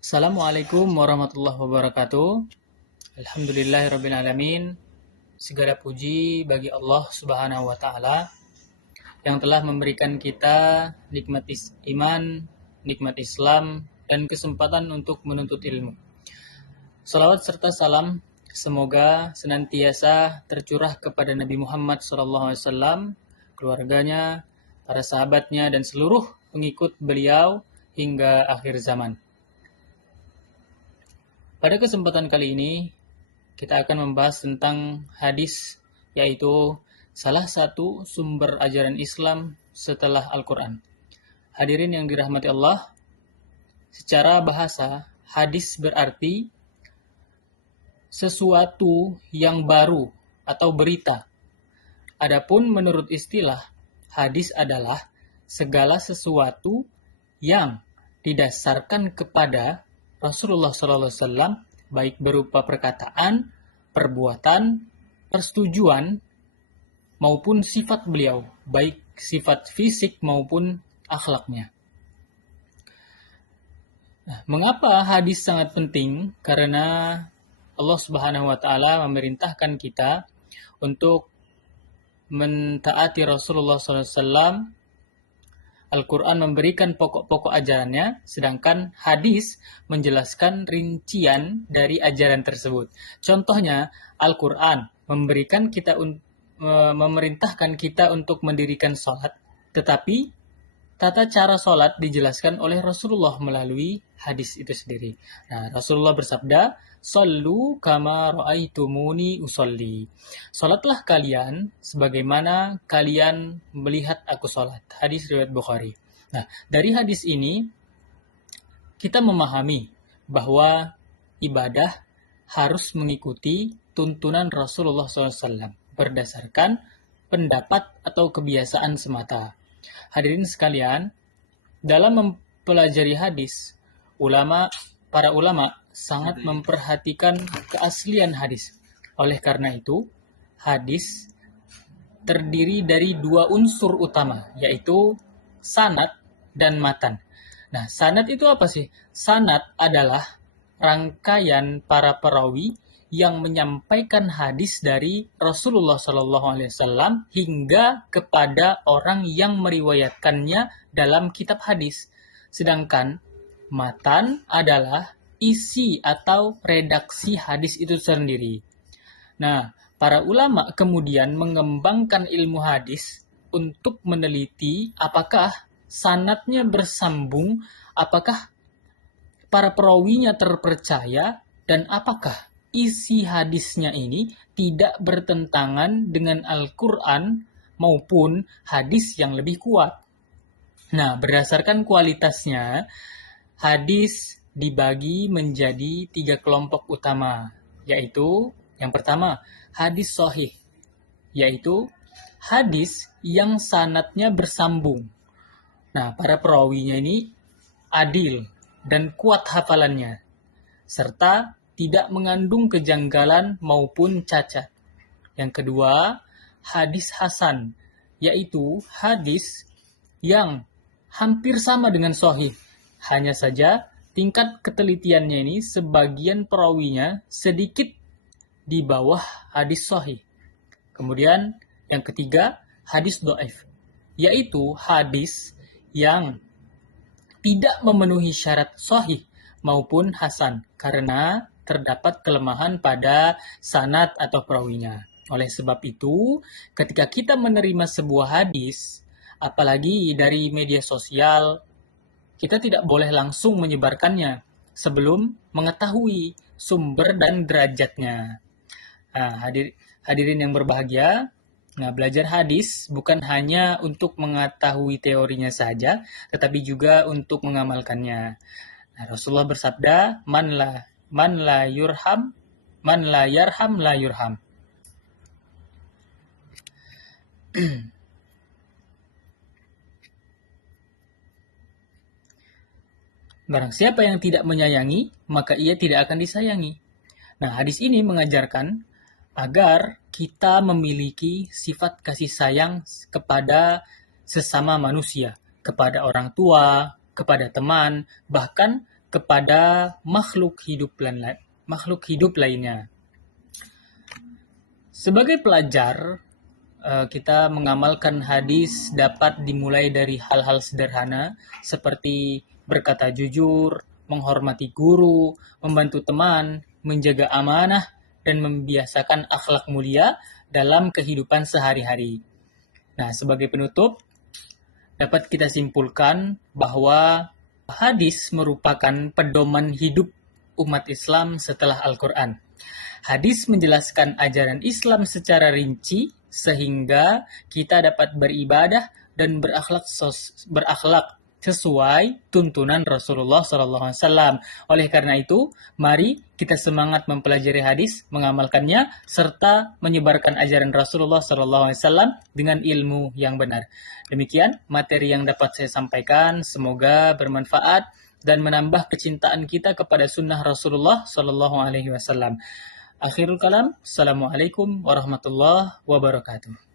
Assalamualaikum warahmatullahi wabarakatuh. Alhamdulillahirrabbilalamin. Segala puji bagi Allah Subhanahu wa Ta'ala yang telah memberikan kita nikmat iman, nikmat Islam, dan kesempatan untuk menuntut ilmu. Salawat serta salam semoga senantiasa tercurah kepada Nabi Muhammad SAW, keluarganya, para sahabatnya, dan seluruh pengikut beliau hingga akhir zaman. Pada kesempatan kali ini, kita akan membahas tentang hadis, yaitu salah satu sumber ajaran Islam setelah Al-Quran. Hadirin yang dirahmati Allah, secara bahasa, hadis berarti sesuatu yang baru atau berita. Adapun menurut istilah, hadis adalah segala sesuatu yang didasarkan kepada Rasulullah SAW, baik berupa perkataan, perbuatan, persetujuan, maupun sifat beliau, baik sifat fisik maupun akhlaknya. Nah, mengapa hadis sangat penting? Karena Allah Subhanahu wa Ta'ala memerintahkan kita untuk mentaati Rasulullah SAW. Al-Quran memberikan pokok-pokok ajarannya, sedangkan hadis menjelaskan rincian dari ajaran tersebut. Contohnya, Al-Quran memerintahkan kita untuk mendirikan sholat, tetapi tata cara sholat dijelaskan oleh Rasulullah melalui hadis itu sendiri. Nah, Rasulullah bersabda, "Shallu kama ra'aitumuni usolli." Sholatlah kalian sebagaimana kalian melihat aku sholat. Hadis riwayat Bukhari. Nah, dari hadis ini kita memahami bahwa ibadah harus mengikuti tuntunan Rasulullah SAW berdasarkan pendapat atau kebiasaan semata. Hadirin sekalian, dalam mempelajari hadis, para ulama sangat memperhatikan keaslian hadis. Oleh karena itu, hadis terdiri dari dua unsur utama, yaitu sanad dan matan. Nah, sanad itu apa sih? Sanad adalah rangkaian para perawi yang menyampaikan hadis dari Rasulullah SAW hingga kepada orang yang meriwayatkannya dalam kitab hadis. Sedangkan matan adalah isi atau redaksi hadis itu sendiri. Nah, para ulama kemudian mengembangkan ilmu hadis untuk meneliti apakah sanadnya bersambung, apakah para perawinya terpercaya, dan apakah isi hadisnya ini tidak bertentangan dengan Al-Quran maupun hadis yang lebih kuat. Nah, berdasarkan kualitasnya, hadis dibagi menjadi 3 kelompok utama, yaitu yang pertama, hadis sahih, yaitu hadis yang sanadnya bersambung. Nah, para perawinya ini adil dan kuat hafalannya, serta tidak mengandung kejanggalan maupun cacat. Yang kedua, hadis hasan, yaitu hadis yang hampir sama dengan sahih. Hanya saja tingkat ketelitiannya ini sebagian perawinya sedikit di bawah hadis sahih. Kemudian yang ketiga, hadis dhaif, yaitu hadis yang tidak memenuhi syarat sahih maupun hasan karena terdapat kelemahan pada sanad atau perawinya. Oleh sebab itu, ketika kita menerima sebuah hadis, apalagi dari media sosial, kita tidak boleh langsung menyebarkannya sebelum mengetahui sumber dan derajatnya. Nah, hadirin yang berbahagia, belajar hadis bukan hanya untuk mengetahui teorinya saja, tetapi juga untuk mengamalkannya. Nah, Rasulullah bersabda, man la yarham la yurham. Barang siapa yang tidak menyayangi, maka ia tidak akan disayangi. Nah, hadis ini mengajarkan agar kita memiliki sifat kasih sayang kepada sesama manusia, kepada orang tua, kepada teman, bahkan kepada makhluk hidup lainnya. Sebagai pelajar, kita mengamalkan hadis dapat dimulai dari hal-hal sederhana seperti berkata jujur, menghormati guru, membantu teman, menjaga amanah, dan membiasakan akhlak mulia dalam kehidupan sehari-hari. Nah, sebagai penutup, dapat kita simpulkan bahwa hadis merupakan pedoman hidup umat Islam setelah Al-Quran. Hadis menjelaskan ajaran Islam secara rinci sehingga kita dapat beribadah dan berakhlak sesuai tuntunan Rasulullah SAW. Oleh karena itu, mari kita semangat mempelajari hadis, mengamalkannya, serta menyebarkan ajaran Rasulullah SAW dengan ilmu yang benar. Demikian materi yang dapat saya sampaikan. Semoga bermanfaat dan menambah kecintaan kita kepada sunnah Rasulullah SAW. Akhirul kalam, Assalamualaikum warahmatullahi wabarakatuh.